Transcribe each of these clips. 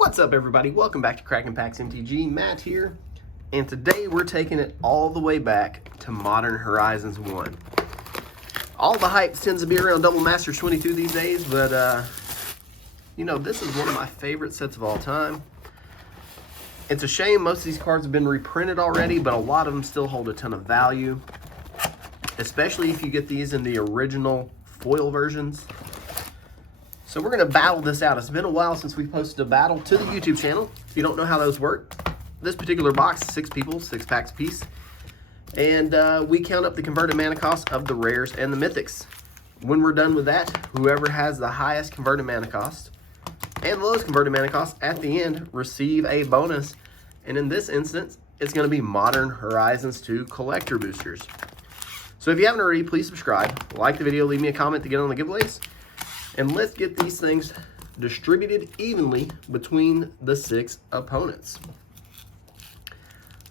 What's up, everybody? Welcome back to Cracking Packs MTG. Matt here, and today we're taking it all the way back to Modern Horizons 1. All the hype tends to be around Double Masters 22 these days, but you know, this is one of my favorite sets of all time. It's a shame most of these cards have been reprinted already, but a lot of them still hold a ton of value, especially if you get these in the original foil versions. So we're going to battle this out. It's been a while since we posted a battle to the YouTube channel. If you don't know how those work, this particular box, 6 people, 6 packs apiece. And we count up the converted mana cost of the rares and the mythics. When we're done with that, whoever has the highest converted mana cost and the lowest converted mana cost at the end receive a bonus. And in this instance, it's going to be Modern Horizons 2 Collector Boosters. So if you haven't already, please subscribe, like the video, leave me a comment to get on the giveaways. And let's get these things distributed evenly between the 6 opponents.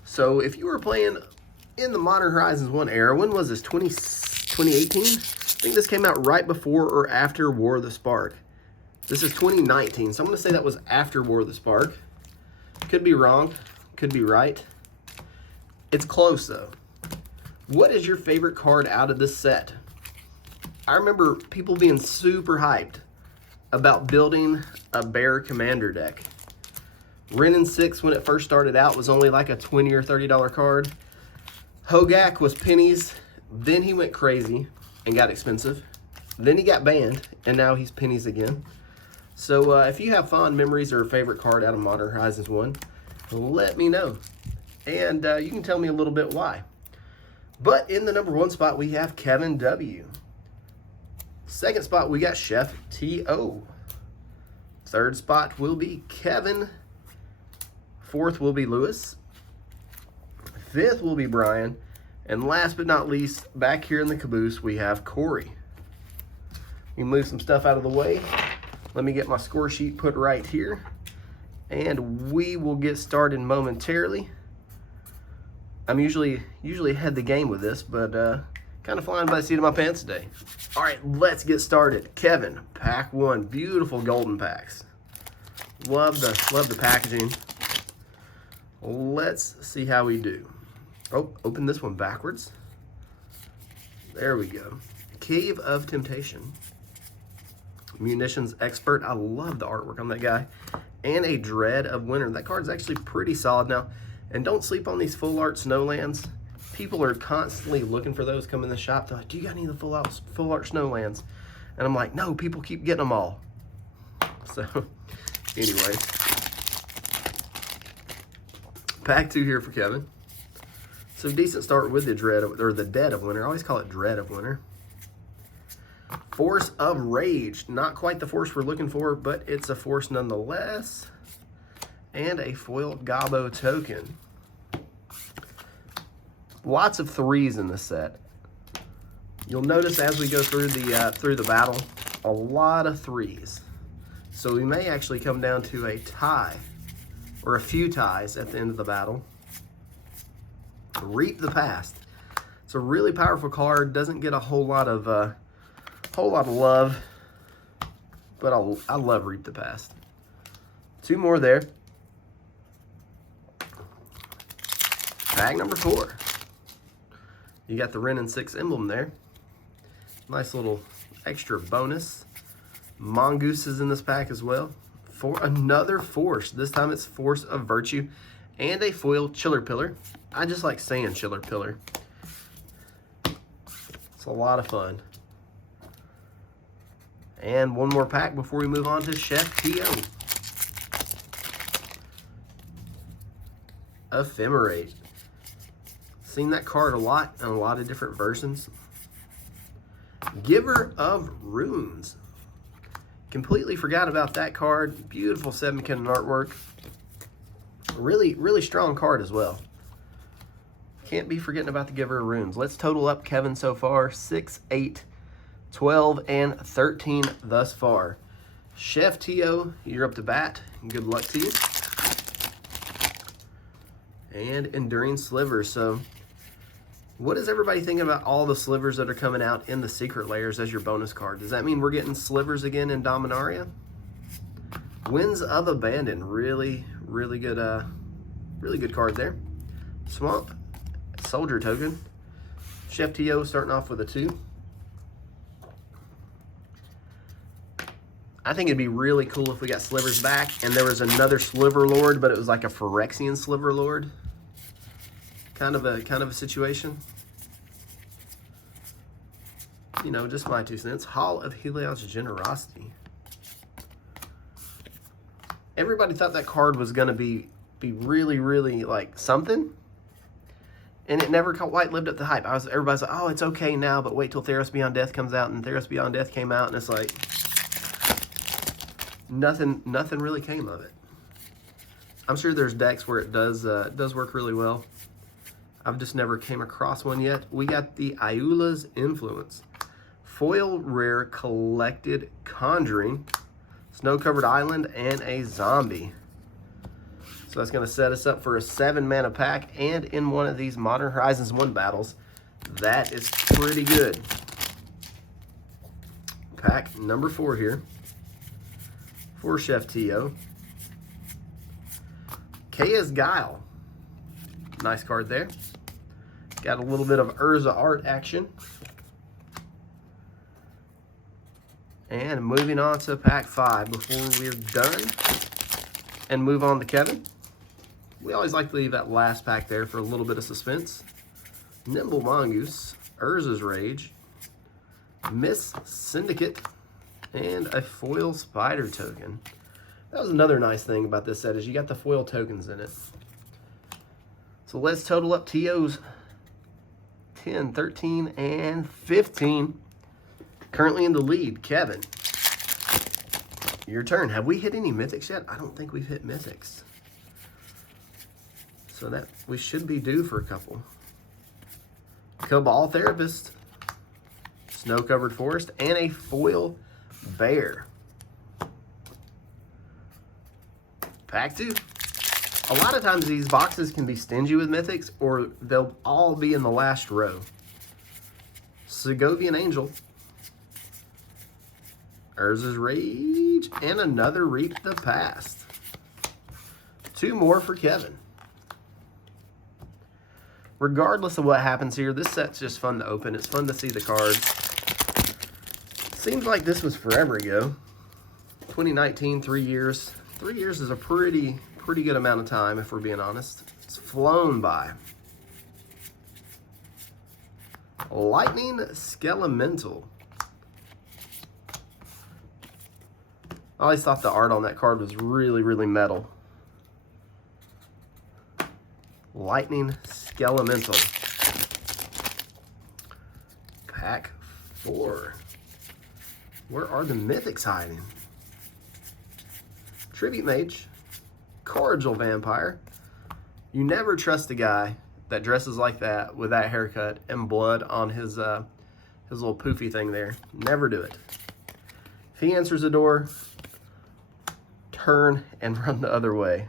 So if you were playing in the Modern Horizons 1 era, when was this, 2018? I think this came out right before or after War of the Spark. This is 2019, so I'm going to say that was after War of the Spark. Could be wrong, could be right. It's close though. What is your favorite card out of this set? I remember people being super hyped about building a Bear Commander deck. Wrenn 6, when it first started out, was only like a $20 or $30 card. Hogak was pennies, then he went crazy and got expensive. Then he got banned, and now he's pennies again. So if you have fond memories or a favorite card out of Modern Horizons 1, let me know. And you can tell me a little bit why. But in the number 1 spot, we have Kevin W. Second spot, we got Chef Theo. Third spot will be Kevin. Fourth will be Lewis. Fifth will be Brian. And last but not least, back here in the caboose, we have Corey. We move some stuff out of the way. Let me get my score sheet put right here. And we will get started momentarily. I'm usually ahead the game with this, but kind of flying by the seat of my pants today. All right, let's get started. Kevin, pack 1, beautiful golden packs. Love the packaging. Let's see how we do. Oh, open this one backwards. There we go. Cave of Temptation. Munitions Expert. I love the artwork on that guy. And a Dread of Winter. That card's actually pretty solid now. And don't sleep on these full art Snowlands. People are constantly looking for those, come in the shop. They're like, do you got any of the full art Snowlands? And I'm like, no, people keep getting them all. So, anyway. Pack 2 here for Kevin. So, decent start with the Dead of Winter. I always call it Dread of Winter. Force of Rage. Not quite the force we're looking for, but it's a force nonetheless. And a foiled Gobbo token. Lots of 3s in this set. You'll notice as we go through the battle, a lot of 3s. So we may actually come down to a tie, or a few ties at the end of the battle. Reap the Past. It's a really powerful card. Doesn't get a whole lot of love, but I love Reap the Past. 2 more there. Bag number 4. You got the Wrenn 6 emblem there. Nice little extra bonus. Mongoose is in this pack as well. For another Force. This time it's Force of Virtue. And a foiled Chiller Pillar. I just like saying Chiller Pillar. It's a lot of fun. And one more pack before we move on to Chef Theo. Ephemerate. Seen that card a lot in a lot of different versions. Giver of Runes. Completely forgot about that card. Beautiful 7-count artwork. Really strong card as well. Can't be forgetting about the Giver of Runes. Let's total up Kevin so far. 6, 8, 12, and 13 thus far. Chef Theo, you're up to bat. Good luck to you. And Enduring Sliver. So what is everybody thinking about all the slivers that are coming out in the secret layers as your bonus card? Does that mean we're getting slivers again in Dominaria? Winds of Abandon. Really good card there. Swamp. Soldier token. Chef Theo starting off with a 2. I think it'd be really cool if we got Slivers back and there was another Sliver Lord, but it was like a Phyrexian Sliver Lord. Kind of a situation. You know, just my 2 cents. Hall of Helios Generosity. Everybody thought that card was going to be really like something. And it never quite lived up to the hype. Everybody's like, oh, it's okay now, but wait till Theros Beyond Death comes out. And Theros Beyond Death came out, and it's like nothing really came of it. I'm sure there's decks where it does work really well. I've just never came across one yet. We got the Iula's Influence. Foil rare collected Conjuring, Snow-Covered Island, and a Zombie. So that's going to set us up for a 7-mana pack, and in one of these Modern Horizons 1 battles. That is pretty good. Pack number 4 here for Chef Theo. Kaya's Guile. Nice card there. Got a little bit of Urza art action. And moving on to pack 5 before we're done and move on to Kevin. We always like to leave that last pack there for a little bit of suspense. Nimble Mongoose, Urza's Rage, Miss Syndicate, and a foil spider token. That was another nice thing about this set is you got the foil tokens in it. So let's total up Theo's 10, 13, and 15. Currently in the lead, Kevin. Your turn. Have we hit any mythics yet? I don't think we've hit mythics. So that we should be due for a couple. Cabal Therapist, Snow-Covered Forest, and a foil bear. Pack 2. A lot of times these boxes can be stingy with mythics, or they'll all be in the last row. Segovian Angel, Urza's Rage, and another Reap the Past. 2 more for Kevin. Regardless of what happens here, this set's just fun to open. It's fun to see the cards. Seems like this was forever ago. 2019, 3 years. 3 years is a pretty good amount of time, if we're being honest. It's flown by. Lightning Skelemental. I always thought the art on that card was really metal. Lightning Skelemental. Pack 4. Where are the mythics hiding? Tribute Mage, Cordial Vampire. You never trust a guy that dresses like that with that haircut and blood on his little poofy thing there. Never do it. If he answers the door, turn and run the other way.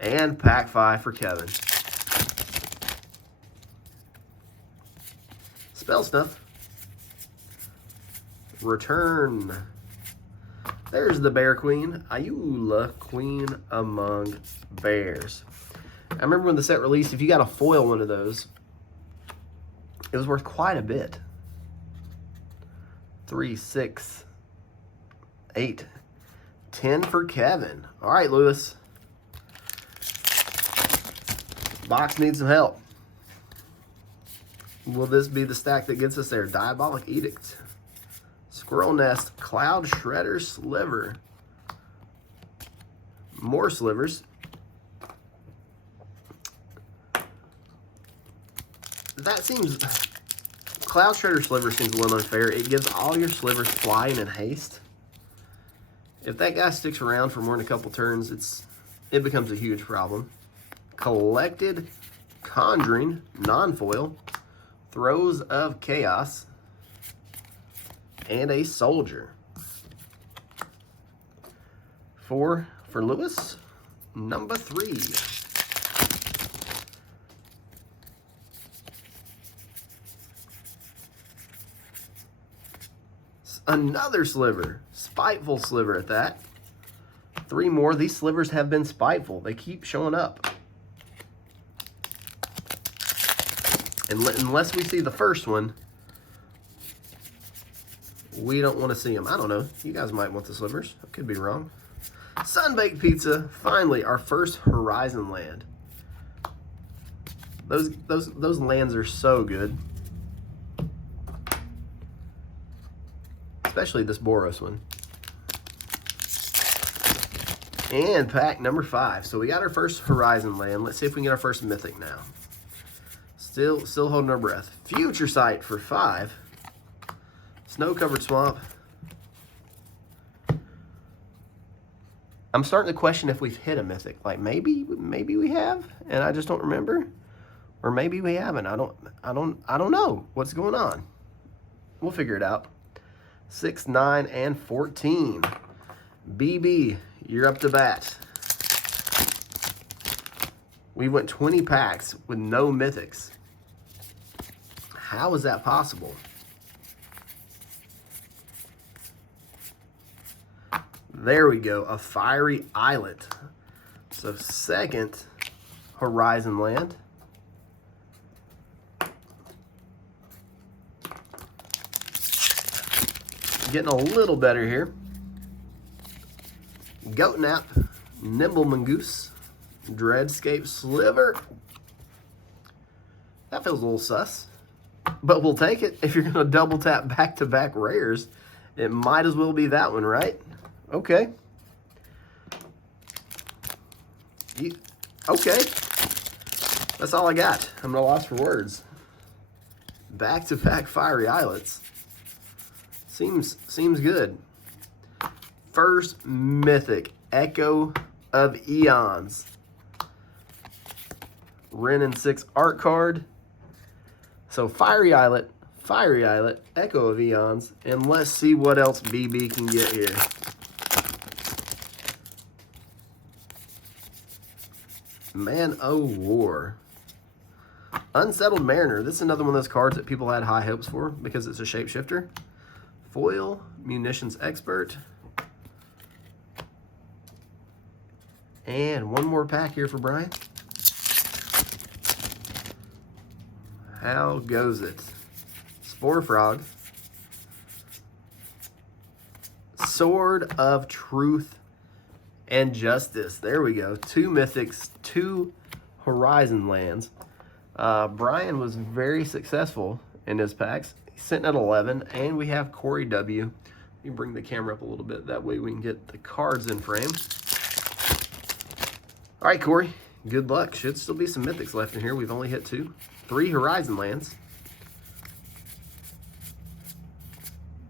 And pack 5 for Kevin. Spell Snuff. Return. There's the Bear Queen, Iula, Queen Among Bears. I remember when the set released, if you got a foil one of those, it was worth quite a bit. 3, 6, 8, 10 for Kevin. All right, Lewis. Box needs some help. Will this be the stack that gets us there? Diabolic Edict, Squirrel Nest, Cloud Shredder Sliver, more slivers. That seems, Cloud Shredder Sliver seems a little unfair. It gives all your slivers flying and haste. If that guy sticks around for more than a couple turns, it becomes a huge problem. Collected Conjuring, non-foil, Throes of Chaos, and a Soldier. 4 for Lewis. Number 3. Another sliver. Spiteful sliver at that. 3 more. These slivers have been spiteful. They keep showing up. And unless we see the first one, we don't want to see them. I don't know. You guys might want the slivers. I could be wrong. Sun-baked pizza. Finally, our first Horizon land. Those lands are so good. Especially this Boros one. And pack number 5. So we got our first Horizon land. Let's see if we can get our first Mythic now. Still holding our breath. Future Sight for 5. Snow-covered swamp. I'm starting to question if we've hit a Mythic. Like maybe we have, and I just don't remember, or maybe we haven't. I don't know what's going on. We'll figure it out. 6, 9, and 14. BB, you're up to bat. We went 20 packs with no Mythics. How is that possible? There we go, a Fiery Islet. So second Horizon land. Getting a little better here. Goat Nap, Nimble Mongoose, Dreadscape Sliver. That feels a little sus, but we'll take it. If you're going to double tap back-to-back rares, it might as well be that one, right? Okay. Okay. That's all I got. I'm at a loss for words. Back-to-back Fiery Islets. Seems good. First Mythic, Echo of Eons. Ren and 6 art card. So Fiery Islet, Echo of Eons, and let's see what else BB can get here. Man o' War. Unsettled Mariner. This is another one of those cards that people had high hopes for because it's a shapeshifter. Foil, Munitions Expert. And one more pack here for Brian. How goes it? Spore Frog. Sword of Truth and Justice. There we go. 2 Mythics, 2 Horizon lands. Brian was very successful in his packs. He's sitting at 11, and we have Corey W. Let me bring the camera up a little bit. That way we can get the cards in frame. All right, Corey. Good luck. Should still be some Mythics left in here. We've only hit 2. 3 Horizon lands.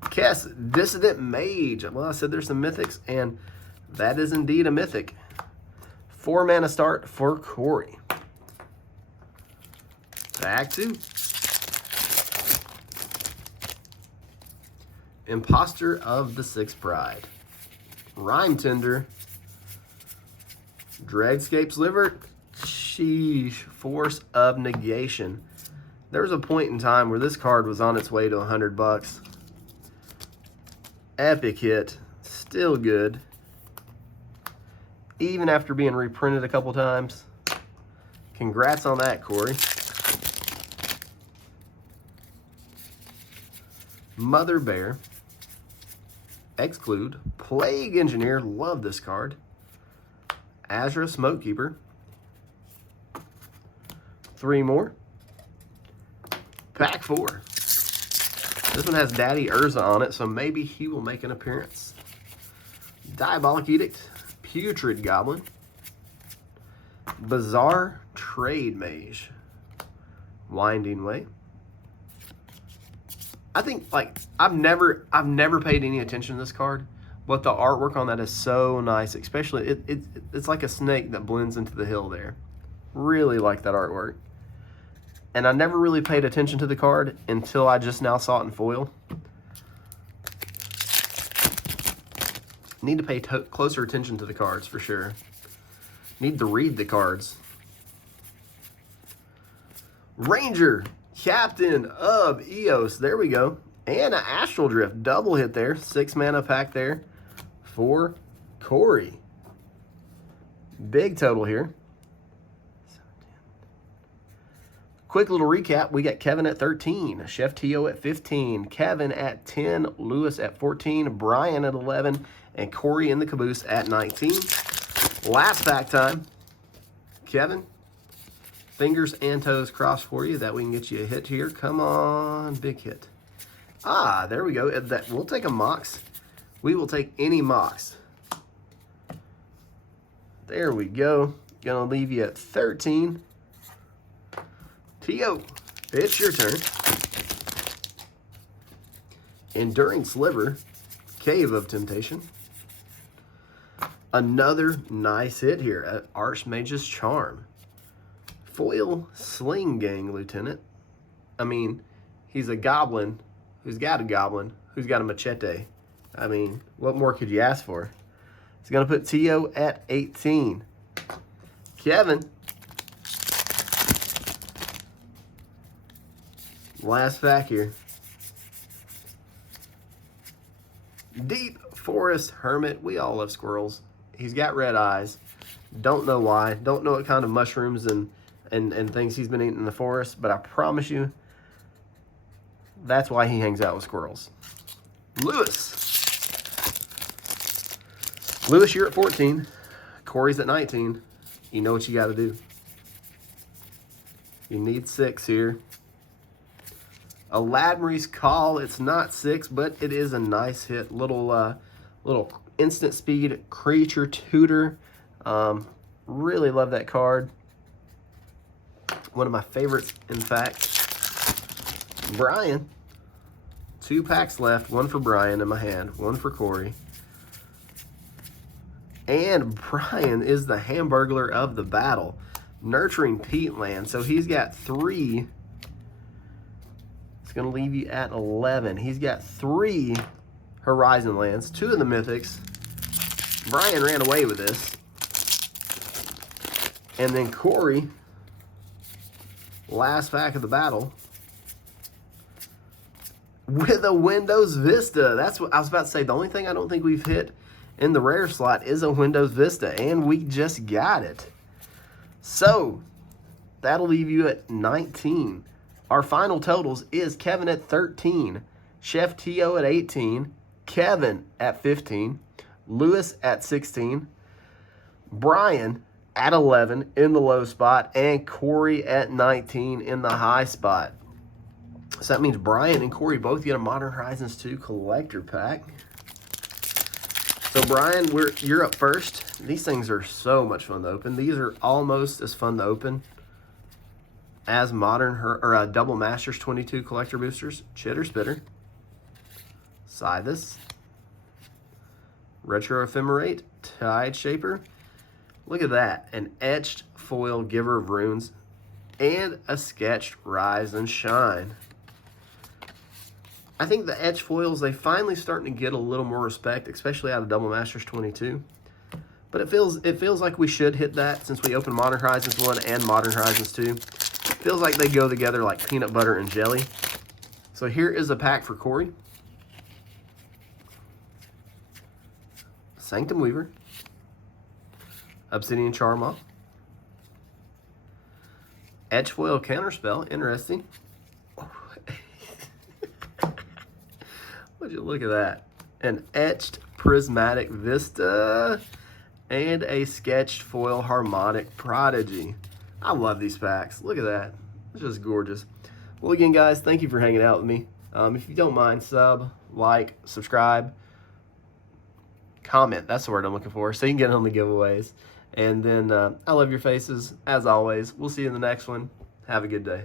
Kess, Dissident Mage. Well, I said there's some Mythics, and that is indeed a Mythic. 4 mana start for Corey. Pack 2. Imposter of the Sixth Pride. Rhyme Tender. Dreadscape Sliver. Sheesh. Force of Negation. There was a point in time where this card was on its way to $100. Epic hit. Still good. Even after being reprinted a couple times. Congrats on that, Corey. Mother Bear. Exclude. Plague Engineer. Love this card. Azra Smokekeeper. 3 more. Pack 4. This one has Daddy Urza on it, so maybe he will make an appearance. Diabolic Edict. Putrid Goblin. Bizarre Trade Mage. Winding Way. I think, like, I've never paid any attention to this card, but the artwork on that is so nice. Especially, it's like a snake that blends into the hill there. Really like that artwork. And I never really paid attention to the card until I just now saw it in foil. Need to pay closer attention to the cards for sure. Need to read the cards. Ranger, Captain of Eos. There we go. And an Astral Drift double hit there. 6 mana pack there for Corey. Big total here. Quick little recap. We got Kevin at 13, Chef Theo at 15, Kevin at 10, Lewis at 14, Brian at 11, and Corey in the caboose at 19. Last pack time. Kevin, fingers and toes crossed for you that we can get you a hit here. Come on, big hit. Ah, there we go. We'll take a Mox. We will take any Mox. There we go. Gonna leave you at 13. Theo, it's your turn. Enduring Sliver, Cave of Temptation. Another nice hit here at Archmage's Charm. Foil Sling Gang Lieutenant. I mean, he's a goblin who's got a goblin who's got a machete. I mean, what more could you ask for? He's going to put Theo at 18. Kevin. Last pack here. Deep Forest Hermit. We all love squirrels. He's got red eyes. Don't know why. Don't know what kind of mushrooms and things he's been eating in the forest, but I promise you, that's why he hangs out with squirrels. Lewis. Lewis, you're at 14. Corey's at 19. You know what you got to do. You need 6 here. Aladmari's Call. It's not 6, but it is a nice hit. Little instant speed creature tutor. Really love that card. One of my favorites, in fact. Brian. 2 packs left. 1 for Brian in my hand. 1 for Corey. And Brian is the Hamburglar of the battle. Nurturing Peatland. So he's got 3. It's going to leave you at 11. He's got 3 Horizon lands. 2 of the Mythics. Brian ran away with this. And then Corey, last pack of the battle, with a Windows Vista. That's what I was about to say. The only thing I don't think we've hit in the rare slot is a Windows Vista, and we just got it. So that'll leave you at 19. Our final totals is Kevin at 13, Chef Theo at 18, Kevin at 15, Lewis at 16, Brian at 11 in the low spot, and Corey at 19 in the high spot. So that means Brian and Corey both get a Modern Horizons 2 collector pack. So Brian, you're up first. These things are so much fun to open. These are almost as fun to open as Double Masters 22 collector boosters. Chitter Spitter, Scythus, Retro Ephemerate, Tide Shaper. Look at that, an etched foil Giver of Runes, and a sketched Rise and Shine. I think the etched foils, they finally starting to get a little more respect, especially out of Double Masters 22. But it feels like we should hit that since we opened Modern Horizons 1 and Modern Horizons 2. It feels like they go together like peanut butter and jelly. So here is a pack for Corey. Sanctum Weaver, Obsidian Charmaw, Etch Foil Counterspell, interesting. Would you look at that? An etched Prismatic Vista and a sketched foil Harmonic Prodigy. I love these packs. Look at that. It's just gorgeous. Well, again, guys, thank you for hanging out with me. If you don't mind, sub, like, subscribe, comment. That's the word I'm looking for, so you can get on the giveaways. And then I love your faces, as always. We'll see you in the next one. Have a good day.